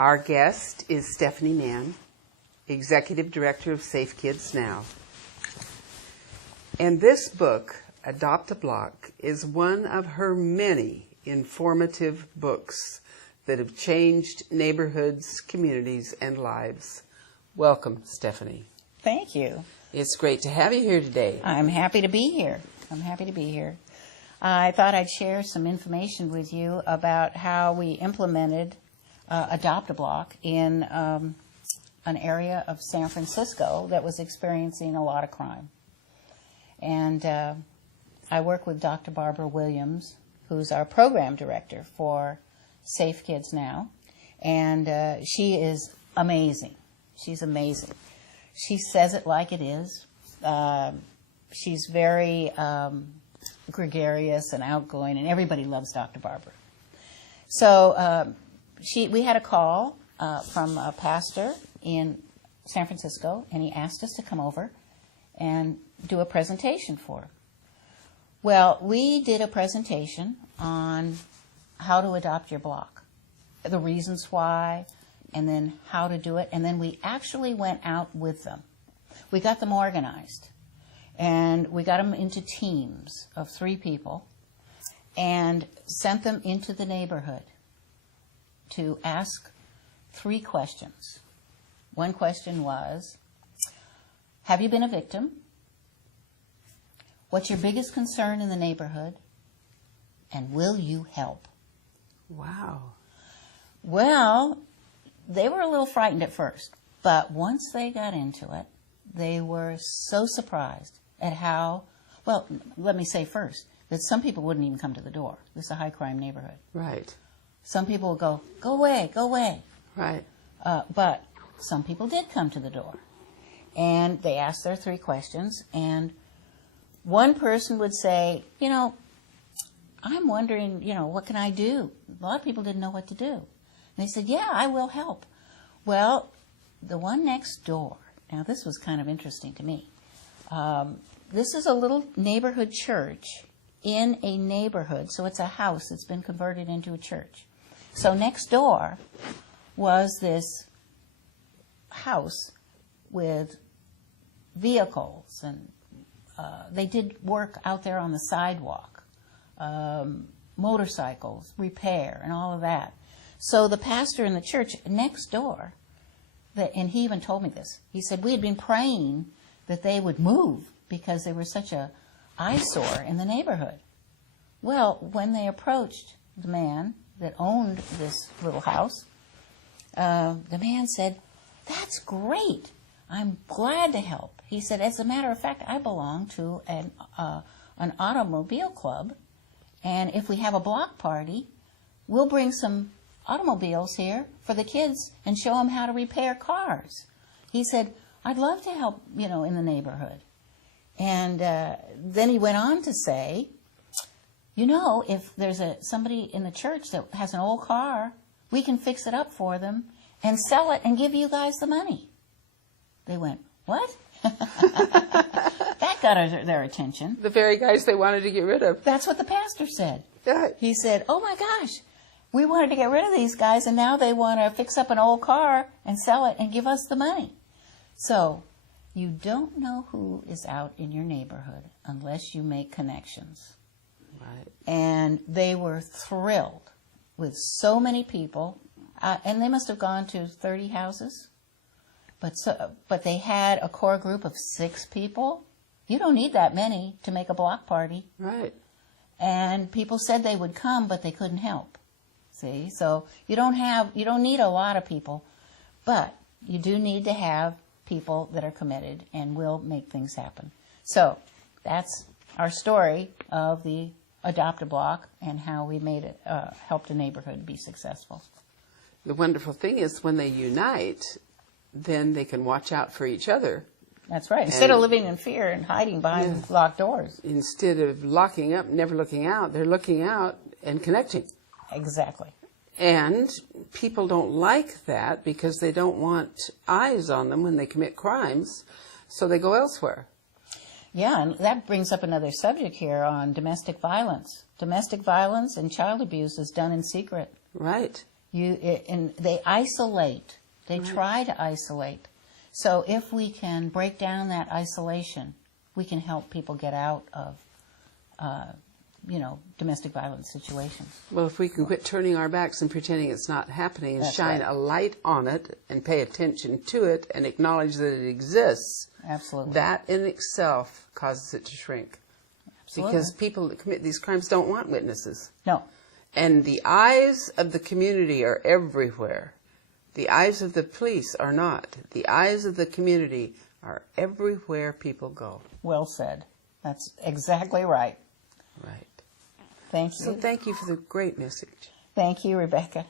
Our guest is Stephanie Mann, Executive Director of Safe Kids Now. And this book, Adopt a Block, is one of her many informative books that have changed neighborhoods, communities, and lives. Welcome, Stephanie. Thank you. It's great to have you here today. I'm happy to be here. I thought I'd share some information with you about how we implemented Adopt a Block in an area of San Francisco that was experiencing a lot of crime. And I work with Dr. Barbara Williams, who's our program director for Safe Kids Now, and she is amazing. She's amazing. She says it like it is. She's very gregarious and outgoing, and everybody loves Dr. Barbara. So we had a call from a pastor in San Francisco, and he asked us to come over and do a presentation for her. Well, we did a presentation on how to adopt your block, the reasons why, and then how to do it, and then we actually went out with them. We got them organized, and we got them into teams of 3 people and sent them into the neighborhood to ask 3 questions. One question was, have you been a victim? What's your biggest concern in the neighborhood? And will you help? Wow. Well, they were a little frightened at first, but once they got into it, they were so surprised at how, well, let me say first, that some people wouldn't even come to the door. This is a high-crime neighborhood. Right. Some people would go away, go away. Right. But some people did come to the door. And they asked their 3 questions, and one person would say, I'm wondering, what can I do? A lot of people didn't know what to do. And they said, yeah, I will help. Well, the one next door, now this was kind of interesting to me. This is a little neighborhood church in a neighborhood, so it's a house that's been converted into a church. So next door was this house with vehicles, and they did work out there on the sidewalk, motorcycles, repair, and all of that. So the pastor in the church next door, and he even told me this, he said, we had been praying that they would move because they were such a eyesore in the neighborhood. Well, when they approached the man that owned this little house, the man said, that's great. I'm glad to help. He said, as a matter of fact, I belong to an automobile club, and if we have a block party, we'll bring some automobiles here for the kids and show them how to repair cars. He said, I'd love to help, in the neighborhood. And then he went on to say, if there's somebody in the church that has an old car, we can fix it up for them and sell it and give you guys the money. They went, what? That got their attention. The very guys they wanted to get rid of. That's what the pastor said. Right. He said, oh my gosh, we wanted to get rid of these guys, and now they want to fix up an old car and sell it and give us the money. So you don't know who is out in your neighborhood unless you make connections. Right. And they were thrilled with so many people, and they must have gone to 30 houses. But they had a core group of 6 people. You don't need that many to make a block party. Right. And people said they would come, but they couldn't help. See? So you don't need a lot of people, but you do need to have people that are committed and will make things happen. So that's our story of the Adopt a Block and how we made it, helped a neighborhood be successful. The wonderful thing is when they unite, then they can watch out for each other. That's right. Instead of living in fear and hiding behind locked doors. Instead of locking up, never looking out, they're looking out and connecting. Exactly. And people don't like that because they don't want eyes on them when they commit crimes, so they go elsewhere. Yeah, and that brings up another subject here on domestic violence. Domestic violence and child abuse is done in secret. Right. And they isolate. They try to isolate. So if we can break down that isolation, we can help people get out of, domestic violence situations. Well, if we can quit turning our backs and pretending it's not happening and That's shine right. a light on it and pay attention to it and acknowledge that it exists, Absolutely. that in itself causes it to shrink. Absolutely. Because people that commit these crimes don't want witnesses. No. And the eyes of the community are everywhere. The eyes of the police are not. The eyes of the community are everywhere people go. Well said. That's exactly right. Right. Thank you. So thank you for the great message. Thank you, Rebecca.